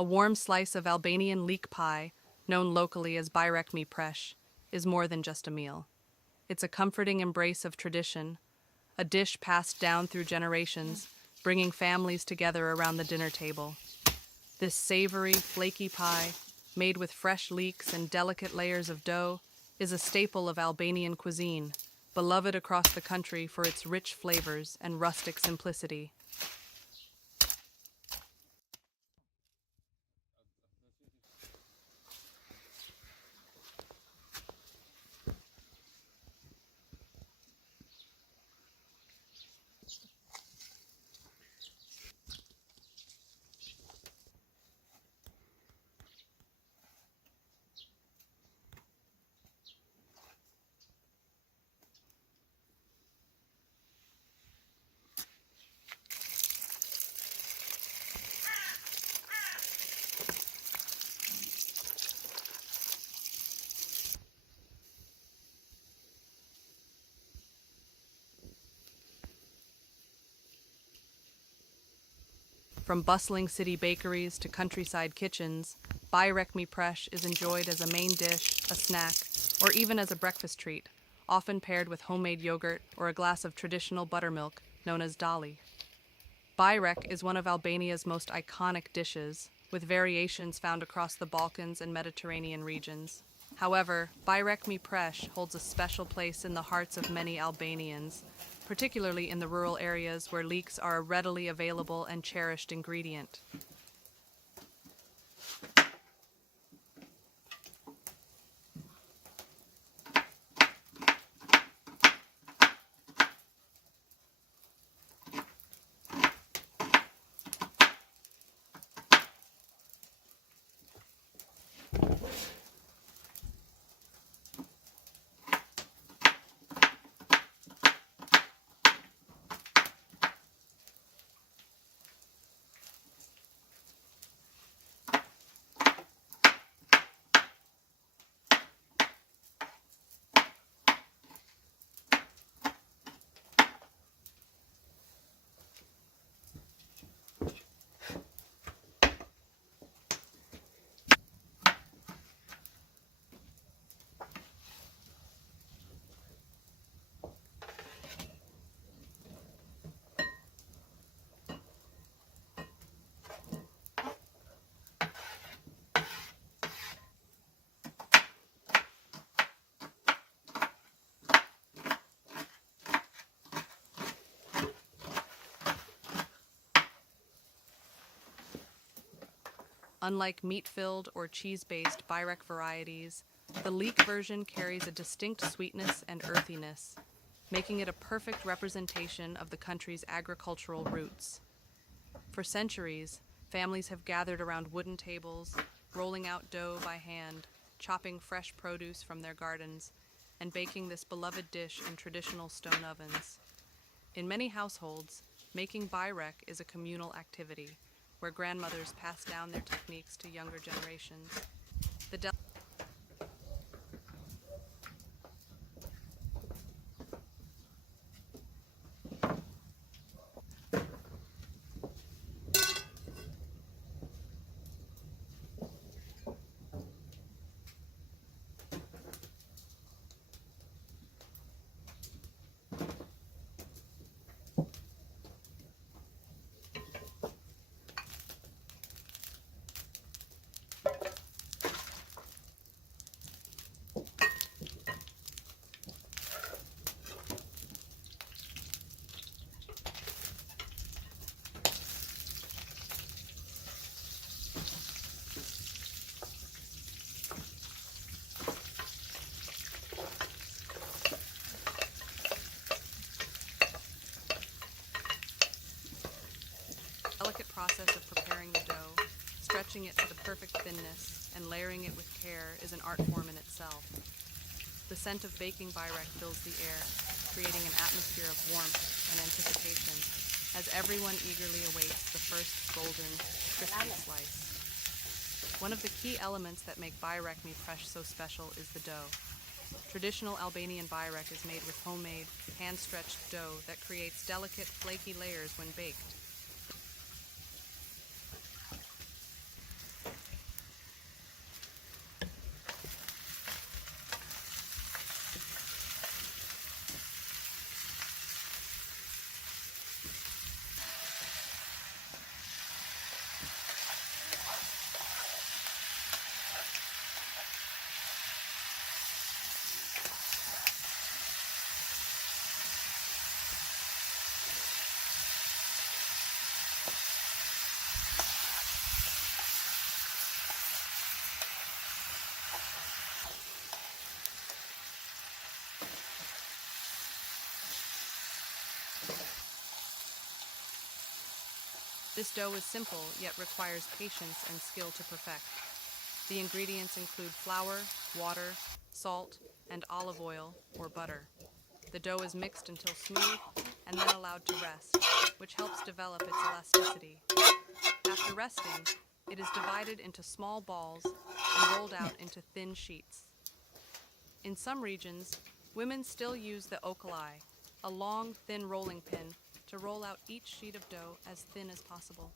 A warm slice of Albanian leek pie, known locally as bajrak mi presh, is more than just a meal. It's a comforting embrace of tradition, a dish passed down through generations, bringing families together around the dinner table. This savory, flaky pie, made with fresh leeks and delicate layers of dough, is a staple of Albanian cuisine, beloved across the country for its rich flavors and rustic simplicity. From bustling city bakeries to countryside kitchens, bajrak mi presh is enjoyed as a main dish, a snack, or even as a breakfast treat, often paired with homemade yogurt or a glass of traditional buttermilk known as dali. Bajrak is one of Albania's most iconic dishes, with variations found across the Balkans and Mediterranean regions. However, bajrak mi presh holds a special place in the hearts of many Albanians, particularly in the rural areas where leeks are a readily available and cherished ingredient. Unlike meat-filled or cheese-based bajrak varieties, the leek version carries a distinct sweetness and earthiness, making it a perfect representation of the country's agricultural roots. For centuries, families have gathered around wooden tables, rolling out dough by hand, chopping fresh produce from their gardens, and baking this beloved dish in traditional stone ovens. In many households, making bajrak is a communal activity, where grandmothers pass down their techniques to younger generations. The delicate process of preparing the dough, stretching it to the perfect thinness, and layering it with care is an art form in itself. The scent of baking bajrak fills the air, creating an atmosphere of warmth and anticipation, as everyone eagerly awaits the first golden, crispy slice. One of the key elements that make bajrak mi presh so special is the dough. Traditional Albanian bajrak is made with homemade, hand-stretched dough that creates delicate, flaky layers when baked. This dough is simple, yet requires patience and skill to perfect. The ingredients include flour, water, salt, and olive oil or butter. The dough is mixed until smooth and then allowed to rest, which helps develop its elasticity. After resting, it is divided into small balls and rolled out into thin sheets. In some regions, women still use the okalai, a long, thin rolling pin, to roll out each sheet of dough as thin as possible.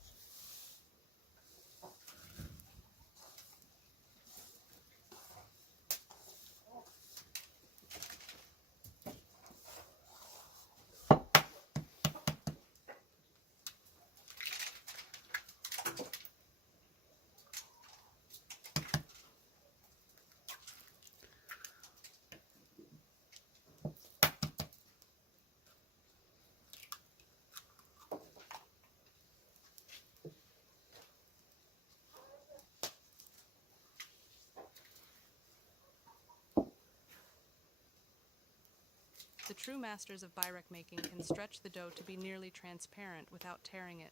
The true masters of byrek making can stretch the dough to be nearly transparent without tearing it,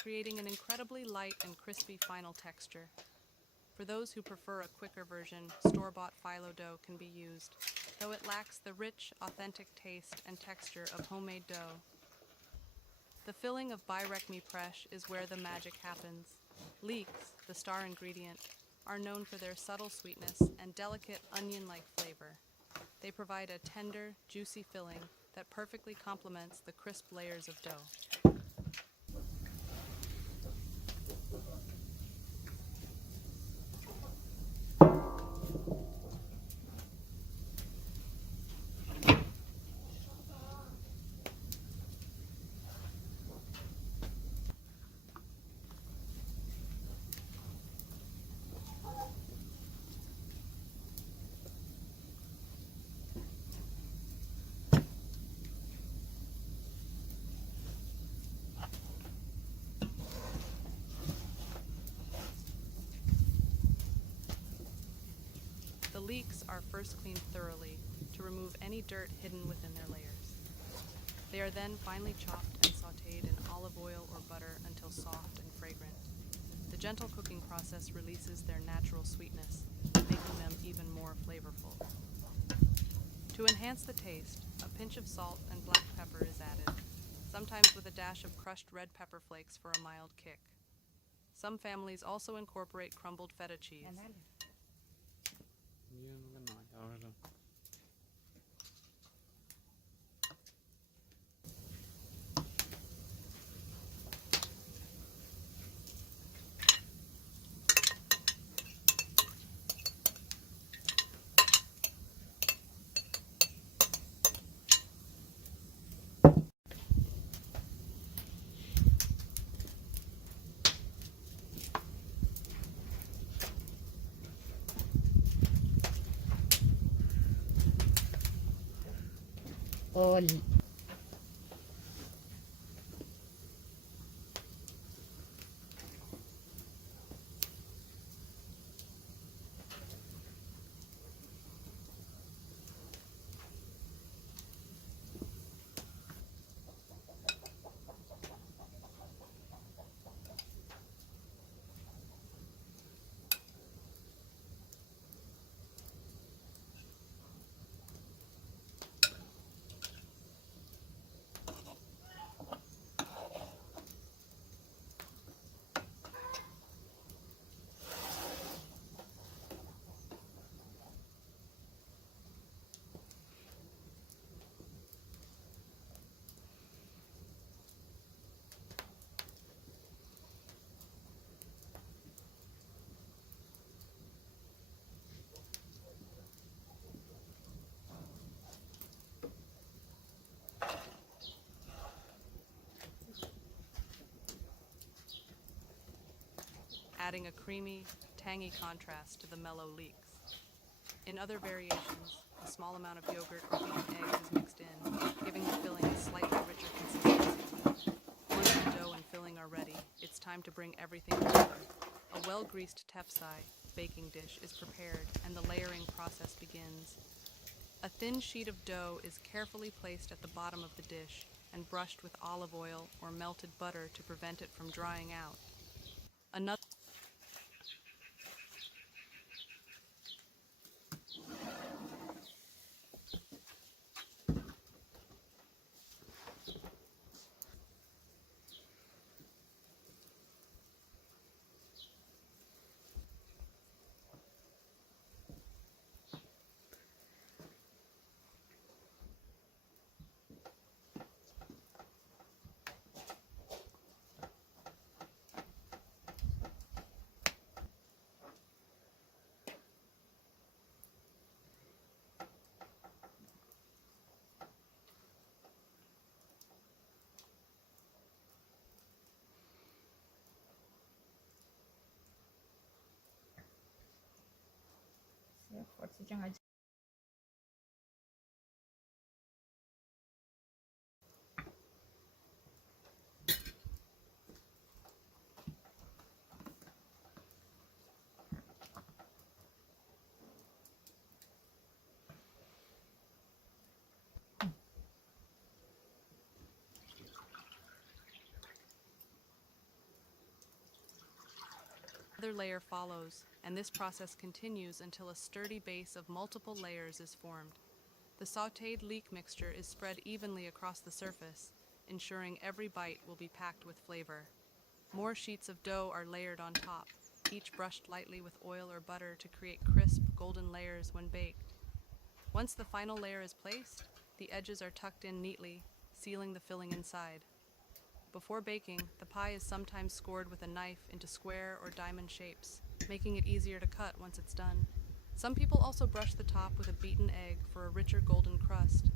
creating an incredibly light and crispy final texture. For those who prefer a quicker version, store-bought phyllo dough can be used, though it lacks the rich, authentic taste and texture of homemade dough. The filling of byrek mi presh is where the magic happens. Leeks, the star ingredient, are known for their subtle sweetness and delicate onion-like flavor. They provide a tender, juicy filling that perfectly complements the crisp layers of dough. The leeks are first cleaned thoroughly to remove any dirt hidden within their layers. They are then finely chopped and sautéed in olive oil or butter until soft and fragrant. The gentle cooking process releases their natural sweetness, making them even more flavorful. To enhance the taste, a pinch of salt and black pepper is added, sometimes with a dash of crushed red pepper flakes for a mild kick. Some families also incorporate crumbled feta cheese. All. Adding a creamy, tangy contrast to the mellow leeks. In other variations, a small amount of yogurt or beaten eggs is mixed in, giving the filling a slightly richer consistency. Once the dough and filling are ready, it's time to bring everything together. A well-greased tepsi, baking dish, is prepared and the layering process begins. A thin sheet of dough is carefully placed at the bottom of the dish, and brushed with olive oil or melted butter to prevent it from drying out. Another forse già layer follows, and this process continues until a sturdy base of multiple layers is formed. The sautéed leek mixture is spread evenly across the surface, ensuring every bite will be packed with flavor. More sheets of dough are layered on top, each brushed lightly with oil or butter to create crisp, golden layers when baked. Once the final layer is placed, the edges are tucked in neatly, sealing the filling inside. Before baking, the pie is sometimes scored with a knife into square or diamond shapes, making it easier to cut once it's done. Some people also brush the top with a beaten egg for a richer golden crust,